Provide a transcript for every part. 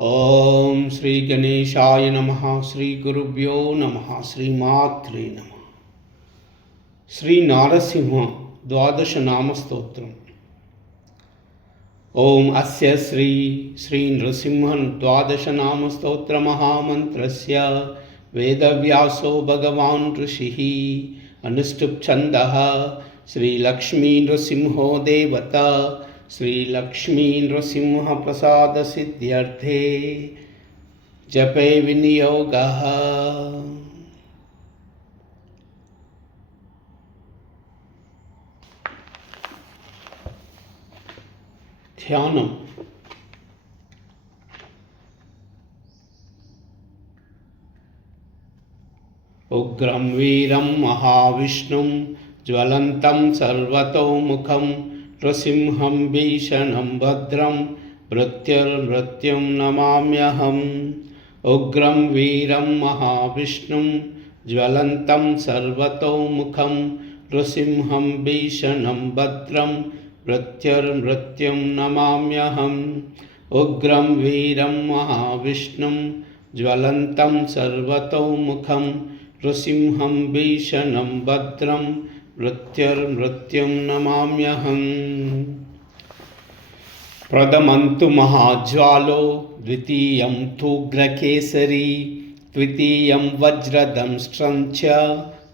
ओम श्री गणेशाय नमः। श्री गुरुभ्यो नमः। श्रीमात्रे नमः। श्री नारसिंह द्वादश नाम स्तोत्रम्। ओम अस्य श्री श्री नृसिंह द्वादश नाम स्तोत्र महामन्त्रस्य वेदव्यासो भगवान् ऋषिः अनुष्टुप् छन्दः श्री लक्ष्मी नृसिंहो देवता श्री लक्ष्मी नृसिंह प्रसाद सिद्ध्यर्थे जपे विनियोगः। ध्यानम्। उग्रं वीरं महाविष्णुं ज्वलन्तं सर्वतोमुखं नृसिंहं भीषणं भद्रं मृत्युर्मृत्युं नमाम्यहम्। उग्रं वीरं महाविष्णुं ज्वलन्तं सर्वतोमुखं नृसिंहं भीषणं भद्रं मृत्युर्मृत्युं नमाम्यहम्। उग्रं वीरं महाविष्णुं ज्वलन्तं सर्वतोमुखं नृसिंहं भीषणं भद्रं मृत्युर्मृत्युं नमाम्यहम्। प्रथमं तु महाज्वालो द्वितीयं तूग्रकेसरी तृतीयं वज्रदंष्ट्रं च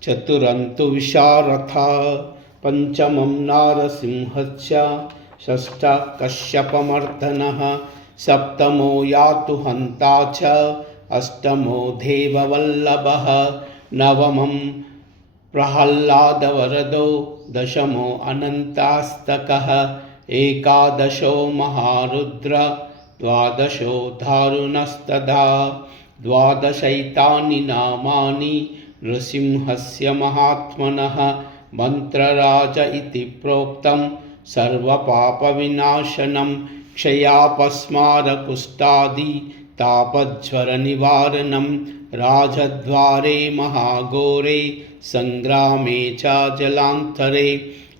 चतुरं तु विशारथा पञ्चमं नारसिंहश्च षष्ठः कश्यपमर्दनः सप्तमो यातु हन्ता च अष्टमो देववल्लभः नवमं प्रह्लादवरदो दशमो अनन्तास्तकः एकादशो महारुद्र द्वादशो दारुणस्तथा द्वादशैतानि नामानि नृसिंहस्य महात्मनः मन्त्रराज इति प्रोक्तं सर्वपापविनाशनं क्षयापस्मारकुष्ठादि तापज्वरनिवारणं राजद्वारे महाघोरे संग्रामे च जलान्तरे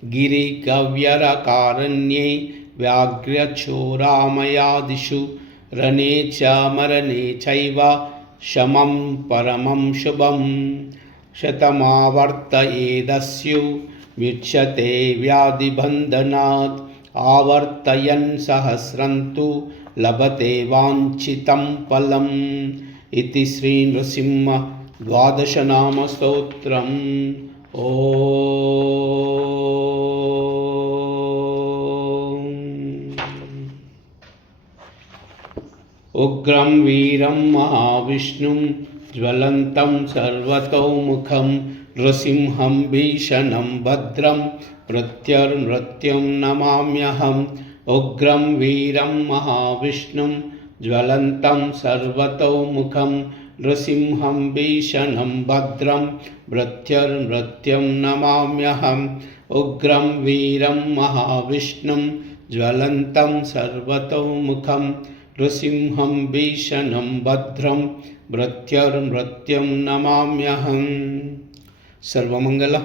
गिरिगव्यरकारण्ये व्याघ्रचोरामयादिषु रणे च मरणे चैव शमं परमं शुभं शतमावर्तयेदस्यु विच्यते व्याधिबन्धनात् आवर्तयन् सहस्रं तु लभते वाञ्छितं फलम् इति श्री नृसिंह द्वादश नाम स्तोत्रम्। उग्रं वीरं महाविष्णुं ज्वलन्तं सर्वतोमुखं नृसिंहं भीषणं भद्रं मृत्युर्मृत्युं नमाम्यहम्। उग्रं वीरं महाविष्णुं ज्वलन्तं सर्वतोमुखं नृसिंहं भीषणं भद्रं मृत्युर्मृत्युं नमाम्यहम्। उग्रं वीरं महाविष्णुं ज्वलन्तं सर्वतोमुखं नृसिंहं भीषणं भद्रं मृत्युर्मृत्युं नमाम्यहम्। सर्वमङ्गल।